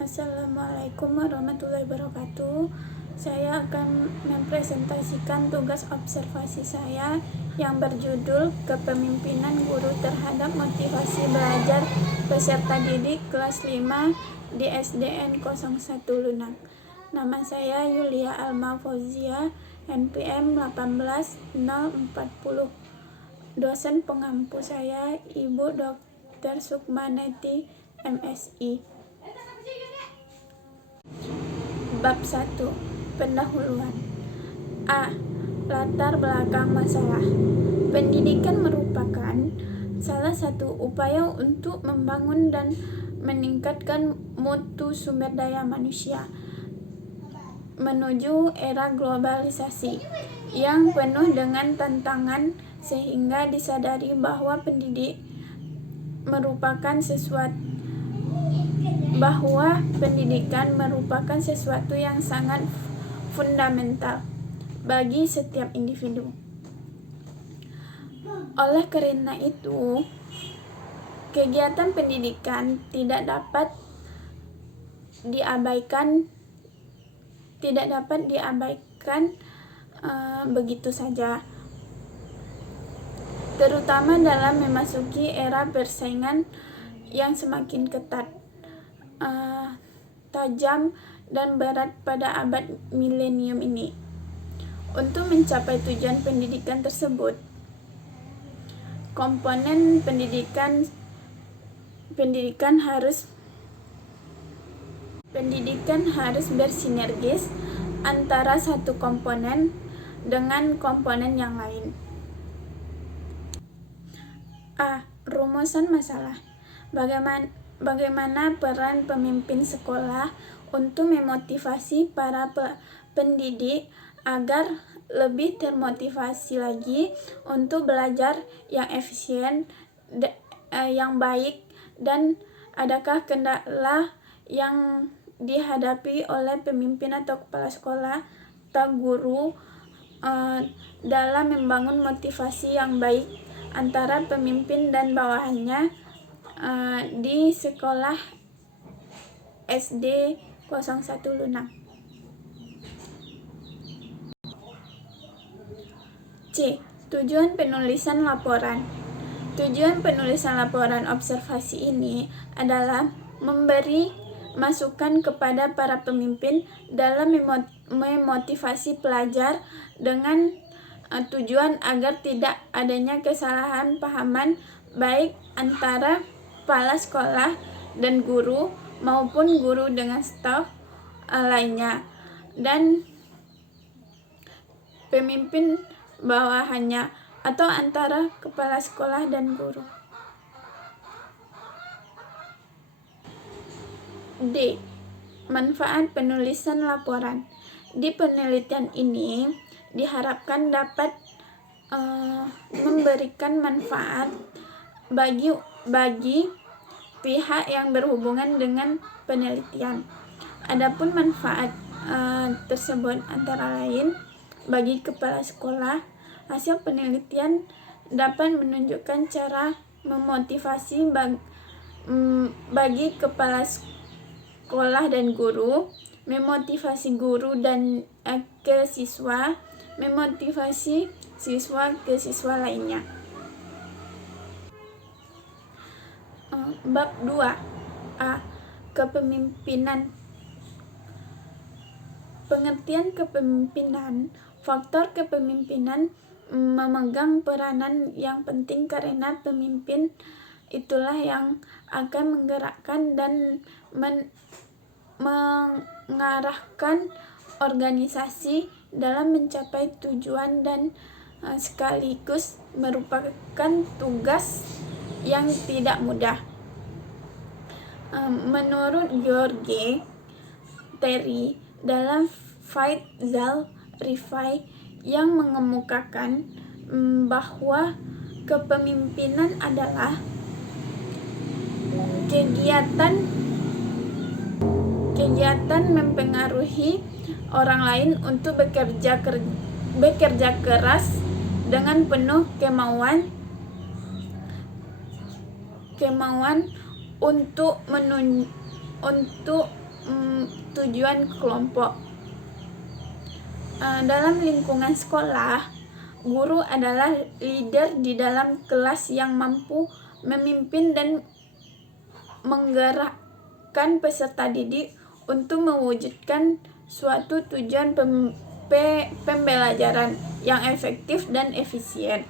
Assalamualaikum warahmatullahi wabarakatuh. Saya akan mempresentasikan tugas observasi saya yang berjudul Kepemimpinan Guru Terhadap Motivasi Belajar Peserta Didik kelas 5 di SDN 01 Lunang. Nama saya Yulia Alma Fauzia, NPM 18040. Dosen pengampu saya Ibu Dr. Sukmaneti, MSI. Bab 1. Pendahuluan. A. Latar belakang masalah. Pendidikan merupakan salah satu upaya untuk membangun dan meningkatkan mutu sumber daya manusia menuju era globalisasi yang penuh dengan tantangan, sehingga disadari bahwa pendidikan merupakan sesuatu yang sangat fundamental bagi setiap individu. Oleh karena itu, kegiatan pendidikan tidak dapat diabaikan begitu saja, terutama dalam memasuki era persaingan yang semakin ketat, tajam dan berat pada abad milenium ini. Untuk mencapai tujuan pendidikan tersebut, komponen pendidikan harus bersinergis antara satu komponen dengan komponen yang lain. A. Rumusan masalah. Bagaimana peran pemimpin sekolah untuk memotivasi para pendidik agar lebih termotivasi lagi untuk belajar yang efisien, yang baik, dan adakah kendala yang dihadapi oleh pemimpin atau kepala sekolah atau guru dalam membangun motivasi yang baik antara pemimpin dan bawahannya di sekolah SD 01 Lunang. C. Tujuan penulisan laporan. Tujuan penulisan laporan observasi ini adalah memberi masukan kepada para pemimpin dalam memotivasi pelajar dengan tujuan agar tidak adanya kesalahan pahaman baik antara kepala sekolah dan guru maupun guru dengan staf lainnya dan pemimpin bawahannya atau antara kepala sekolah dan guru. D. Manfaat penulisan laporan. Di penelitian ini diharapkan dapat memberikan manfaat bagi pihak yang berhubungan dengan penelitian. Adapun manfaat tersebut antara lain bagi kepala sekolah, hasil penelitian dapat menunjukkan cara memotivasi bagi kepala sekolah dan guru, memotivasi guru dan ke siswa, memotivasi siswa ke siswa lainnya. Bab 2. A. Kepemimpinan. Pengertian kepemimpinan. Faktor kepemimpinan memegang peranan yang penting karena pemimpin itulah yang akan menggerakkan dan mengarahkan organisasi dalam mencapai tujuan dan sekaligus merupakan tugas yang tidak mudah. Menurut George Terry dalam Fight Zal Rifai yang mengemukakan bahwa kepemimpinan adalah kegiatan mempengaruhi orang lain untuk bekerja keras dengan penuh kemauan untuk tujuan kelompok. Dalam lingkungan sekolah, guru adalah leader di dalam kelas yang mampu memimpin dan menggerakkan peserta didik untuk mewujudkan suatu tujuan pembelajaran yang efektif dan efisien.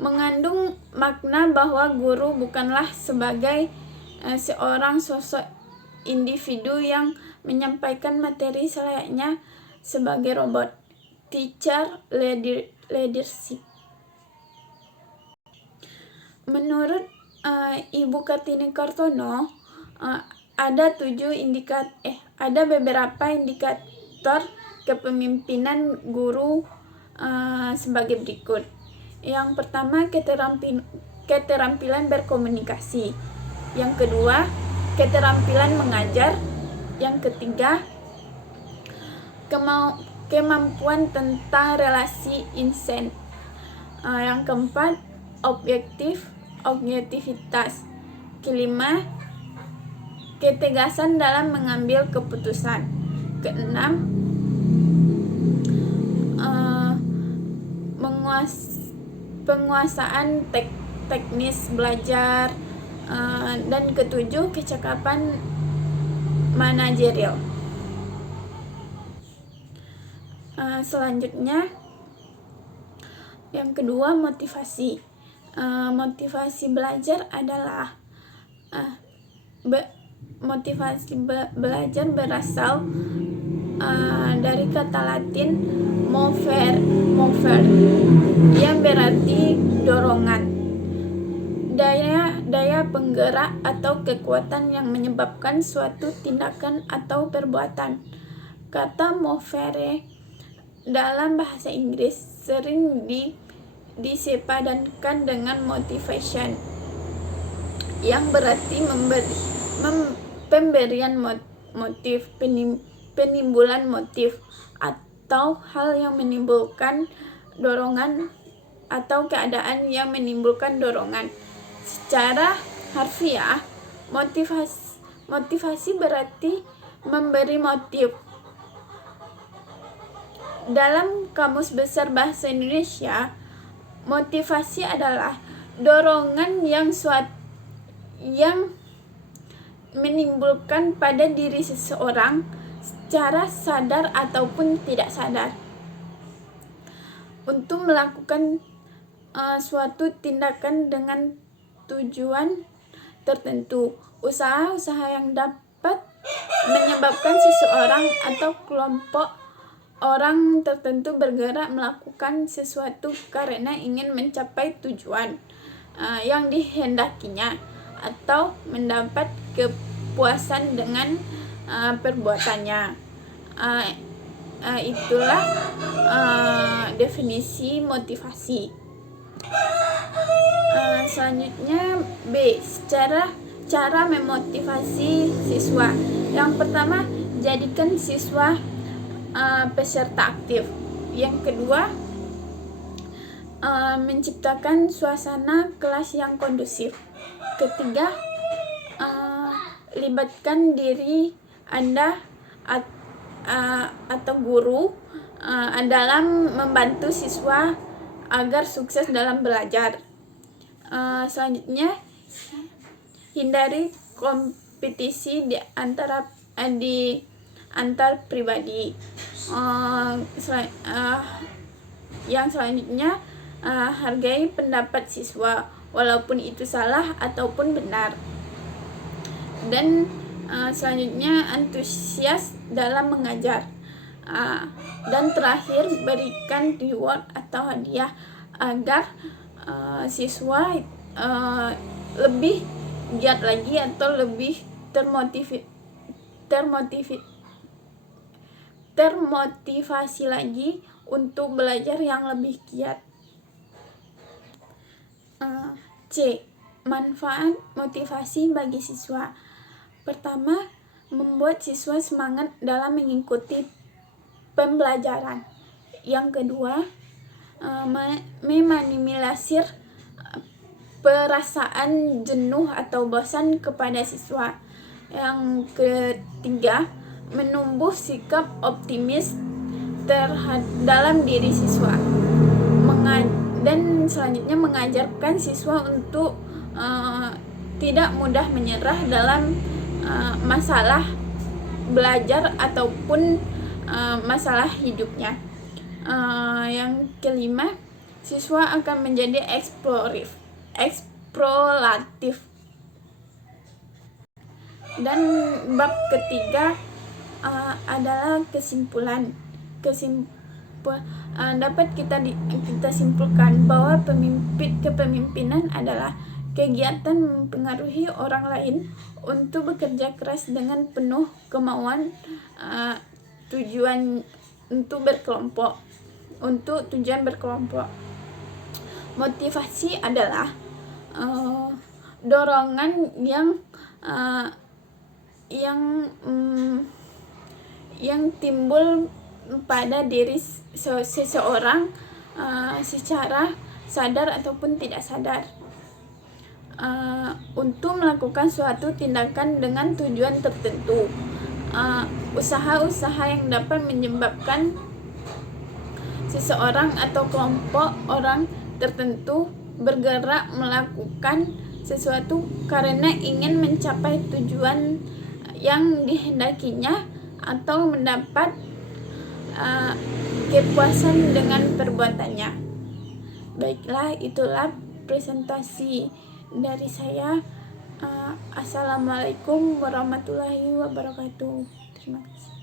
Mengandung makna bahwa guru bukanlah sebagai seorang sosok individu yang menyampaikan materi selayaknya sebagai robot. Teacher leadership. Menurut Ibu Kartini Kartono, ada beberapa indikator kepemimpinan guru sebagai berikut. Yang pertama, keterampilan berkomunikasi. Yang kedua, keterampilan mengajar. Yang ketiga, kemampuan tentang relasi insan. Yang keempat, objektivitas. Kelima, ketegasan dalam mengambil keputusan. Keenam, penguasaan teknis belajar. Dan ketujuh, kecakapan manajerial. Selanjutnya, yang kedua, motivasi. Motivasi belajar adalah belajar berasal dari kata Latin mover, yang berarti dorongan, daya penggerak atau kekuatan yang menyebabkan suatu tindakan atau perbuatan. Kata movere dalam bahasa Inggris sering disepadankan dengan motivation, yang berarti pemberian motif, penimbulan motif, atau hal yang menimbulkan dorongan atau keadaan yang menimbulkan dorongan. Secara harfiah, motivasi berarti memberi motif. Dalam Kamus Besar Bahasa Indonesia, motivasi adalah dorongan yang menimbulkan pada diri seseorang secara sadar ataupun tidak sadar untuk melakukan suatu tindakan dengan tujuan tertentu. Usaha-usaha yang dapat menyebabkan seseorang atau kelompok orang tertentu bergerak melakukan sesuatu karena ingin mencapai tujuan yang dihendakinya atau mendapat kepuasan dengan perbuatannya. Itulah definisi motivasi. Selanjutnya, B. Cara memotivasi siswa. Yang pertama, jadikan siswa peserta aktif. Yang kedua, menciptakan suasana kelas yang kondusif. Ketiga, libatkan diri Anda atau guru dalam membantu siswa agar sukses dalam belajar. Selanjutnya, hindari kompetisi di antar pribadi. Yang selanjutnya, hargai pendapat siswa walaupun itu salah ataupun benar. Dan selanjutnya, antusias dalam mengajar. Dan terakhir, berikan reward atau hadiah agar siswa lebih giat lagi atau lebih termotivasi lagi untuk belajar yang lebih giat. C. Manfaat motivasi bagi siswa. Pertama, membuat siswa semangat dalam mengikuti pembelajaran. Yang kedua, meminimalisir perasaan jenuh atau bosan kepada siswa. Yang ketiga, menumbuh sikap optimis dalam diri siswa. Dan selanjutnya mengajarkan siswa untuk tidak mudah menyerah dalam masalah belajar ataupun masalah hidupnya. Yang kelima, siswa akan menjadi eksploratif. Dan bab ketiga adalah kesimpulan. Dapat kita simpulkan bahwa kepemimpinan adalah kegiatan mempengaruhi orang lain untuk bekerja keras dengan penuh kemauan tujuan berkelompok. Motivasi adalah dorongan yang timbul pada diri seseorang secara sadar ataupun tidak sadar untuk melakukan suatu tindakan dengan tujuan tertentu. Usaha-usaha yang dapat menyebabkan seseorang atau kelompok orang tertentu bergerak melakukan sesuatu karena ingin mencapai tujuan yang dihendakinya atau mendapat kepuasan dengan perbuatannya. Baiklah, itulah presentasi dari saya. Assalamualaikum warahmatullahi wabarakatuh. Terima kasih.